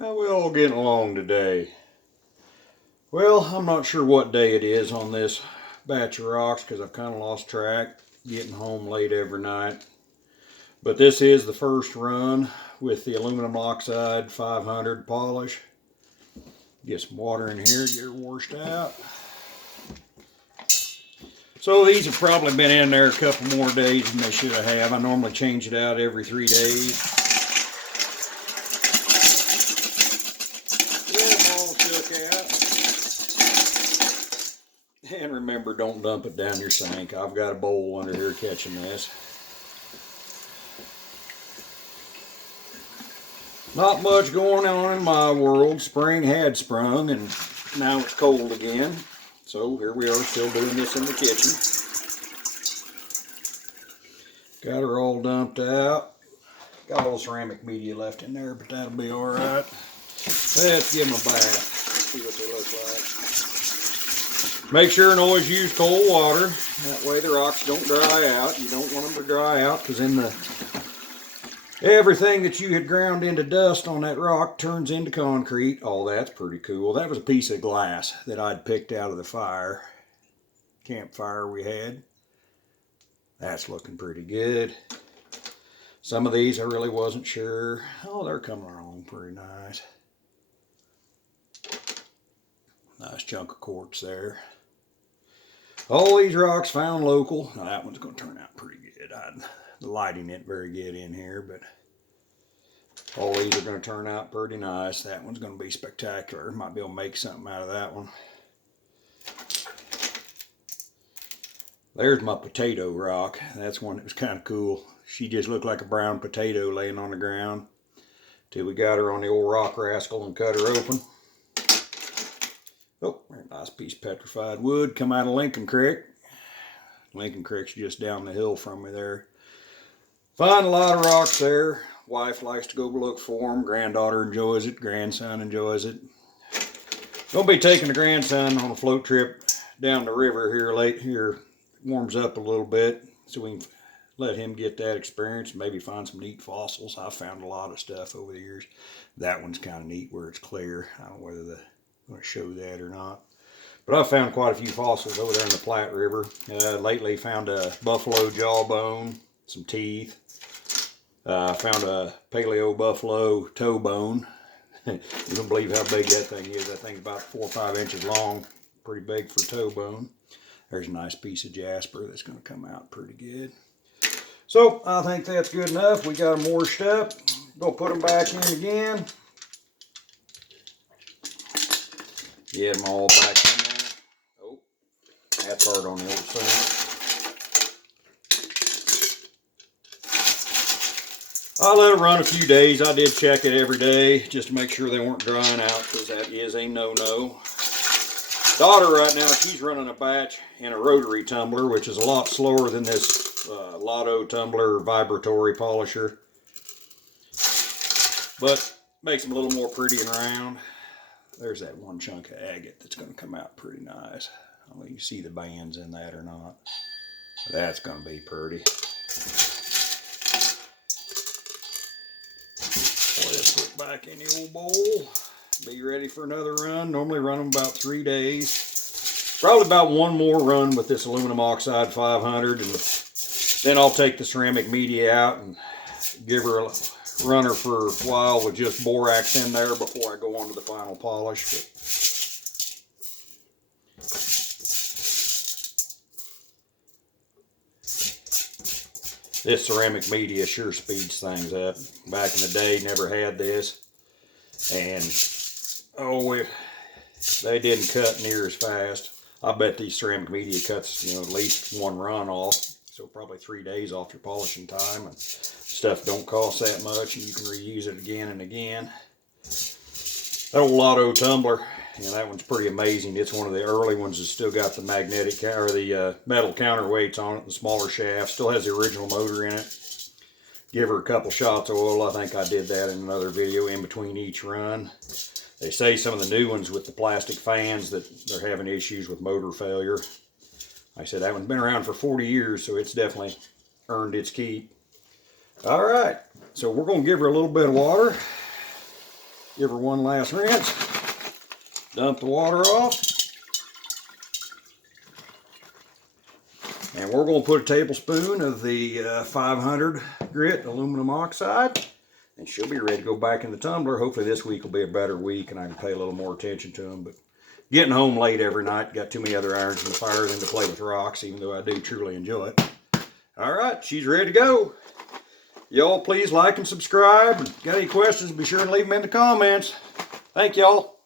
How we all getting along today? Well, I'm not sure what day it is on this batch of rocks because I've kind of lost track, getting home late every night. But this is the first run with the aluminum oxide 500 polish. Get some water in here, get her washed out. So these have probably been in there a couple more days than they should have. I normally change it out every 3 days. And remember, don't dump it down your sink. I've got a bowl under here catching this. Not much going on in my world. Spring had sprung and now it's cold again. So here we are still doing this in the kitchen. Got her all dumped out. Got a little ceramic media left in there, but that'll be alright. Let's give them a bath. See what they look like. Make sure and always use cold water. That way the rocks don't dry out. You don't want them to dry out because then everything that you had ground into dust on that rock turns into concrete. Oh, that's pretty cool. That was a piece of glass that I'd picked out of the campfire we had. That's looking pretty good. Some of these I really wasn't sure. Oh, they're coming along pretty nice. Nice chunk of quartz there. All these rocks found local. Now that one's going to turn out pretty good. The lighting isn't very good in here, but all these are going to turn out pretty nice. That one's going to be spectacular. Might be able to make something out of that one. There's my potato rock. That's one that was kind of cool. She just looked like a brown potato laying on the ground till we got her on the old rock rascal and cut her open. Oh, nice piece of petrified wood come out of Lincoln Creek. Lincoln Creek's just down the hill from me there. Find a lot of rocks there. Wife likes to go look for them. Granddaughter enjoys it. Grandson enjoys it. Gonna be taking the grandson on a float trip down the river here. Warms up a little bit so we can let him get that experience. Maybe find some neat fossils. I've found a lot of stuff over the years. That one's kind of neat where it's clear. I don't know whether I'm going to show that or not. But I've found quite a few fossils over there in the Platte River. Lately found a buffalo jawbone, some teeth. Found a paleo buffalo toe bone. You don't believe how big that thing is. That thing's about 4 or 5 inches long. Pretty big for a toe bone. There's a nice piece of jasper that's going to come out pretty good. So I think that's good enough. We got them washed up. Go put them back in again. Get them all back in there. Oh, that's hard on the old sink. I let it run a few days. I did check it every day just to make sure they weren't drying out because that is a no-no. Daughter right now, she's running a batch in a rotary tumbler, which is a lot slower than this Lot-o-toumbler vibratory polisher. But makes them a little more pretty and round. There's that one chunk of agate that's going to come out pretty nice. I don't know if you see the bands in that or not. That's going to be pretty. Let's put back in the old bowl. Be ready for another run. Normally run them about 3 days. Probably about one more run with this aluminum oxide 500, and then I'll take the ceramic media out and give her a runner for a while with just borax in there before I go on to the final polish. This ceramic media sure speeds things up. Back in the day, never had this, and they didn't cut near as fast. I bet these ceramic media cuts, at least one run off. So probably 3 days off your polishing time, and stuff don't cost that much, and you can reuse it again and again. That old Lot-o-toumbler, that one's pretty amazing. It's one of the early ones that's still got the magnetic or the metal counterweights on it, the smaller shaft. Still has the original motor in it. Give her a couple shots of oil. I think I did that in another video in between each run. They say some of the new ones with the plastic fans that they're having issues with motor failure. Like I said, that one's been around for 40 years, so it's definitely earned its keep. All right, so we're going to give her a little bit of water. Give her one last rinse. Dump the water off. And we're going to put a tablespoon of the 500 grit aluminum oxide, and she'll be ready to go back in the tumbler. Hopefully this week will be a better week and I can pay a little more attention to them. But getting home late every night, got too many other irons in the fire than to play with rocks, even though I do truly enjoy it. All right, she's ready to go. Y'all please like and subscribe. Got any questions, be sure and leave them in the comments. Thank y'all.